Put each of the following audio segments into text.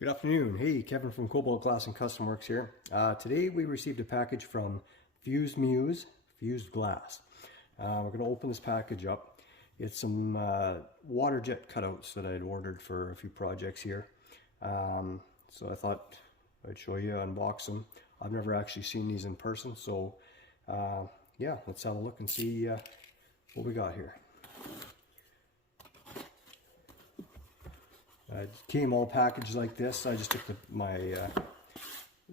Good afternoon. Hey, Kevin from Cobalt Glass and Custom Works here. Today we received a package from Muse, Fused Glass. We're going to open this package up. It's some Waterjet cutouts that I had ordered for a few projects here. So I thought I'd show you, unbox them. I've never actually seen these in person, so yeah, let's have a look and see what we got here. It came all packaged like this. I just took it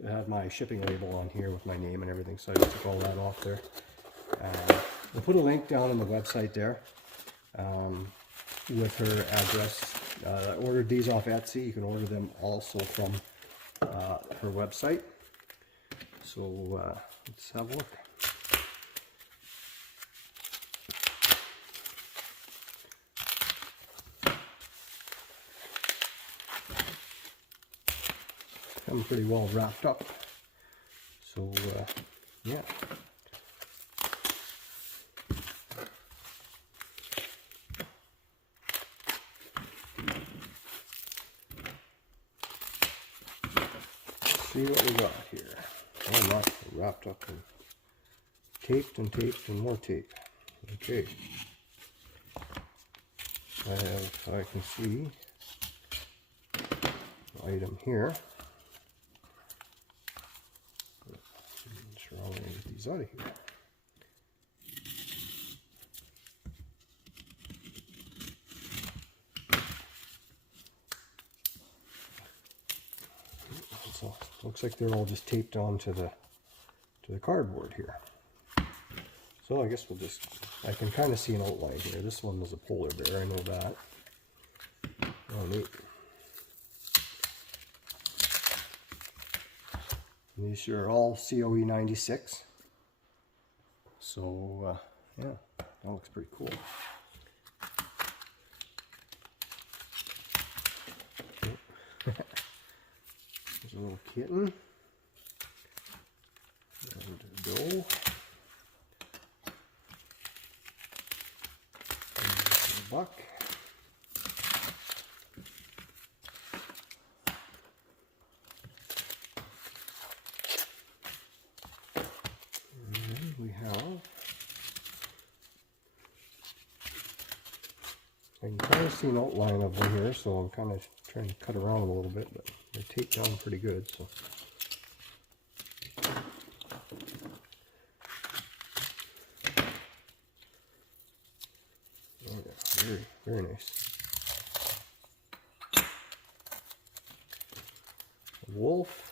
had my shipping label on here with my name and everything, so I just took all that off there. We'll put a link down on the website there with her address. I ordered these off Etsy. You can order them also from her website. So let's have a look. I'm pretty well wrapped up, so yeah. Let's see what we got here. Oh, not wrapped up and taped and taped and more tape. Okay. I can see the item here. I'm going to get these out of here. So looks like they're all just taped onto the cardboard here. So I guess I can kind of see an outline here. This one was a polar bear, I know that. Oh, neat. These are all COE 96. So, yeah, that looks pretty cool. There's a little kitten. And a doe. And a buck. We have, I can kind of see an outline of them here, so I'm kind of trying to cut around them a little bit, but they're taped down pretty good. So oh yeah, very, very nice. A wolf.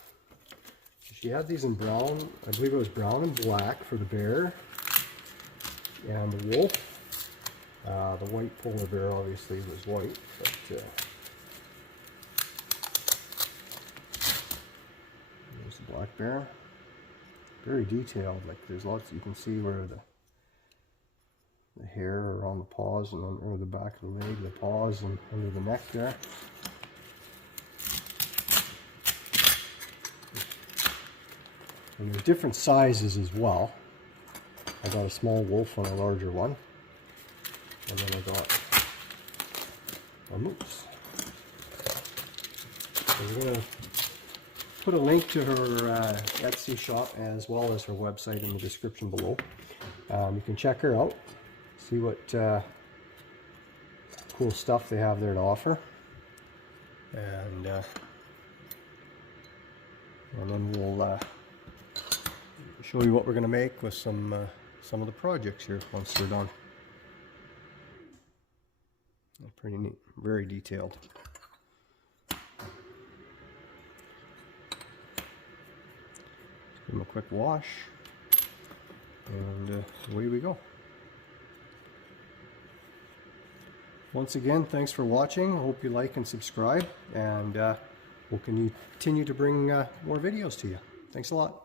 She had these in brown, I believe it was brown and black for the bear and the wolf. The white polar bear obviously was white, but there's the black bear. Very detailed, like there's lots, you can see where the hair around the paws and under the back of the leg, the paws and under the neck there. And there's different sizes as well. I got a small wolf and a larger one. And then I got a moose. So we're going to put a link to her Etsy shop as well as her website in the description below. You can check her out, see what cool stuff they have there to offer. And then we'll show you what we're going to make with some of the projects here once they're done. Pretty neat, very detailed. Give them a quick wash, and away we go. Once again, thanks for watching. Hope you like and subscribe, and we'll continue to bring more videos to you. Thanks a lot.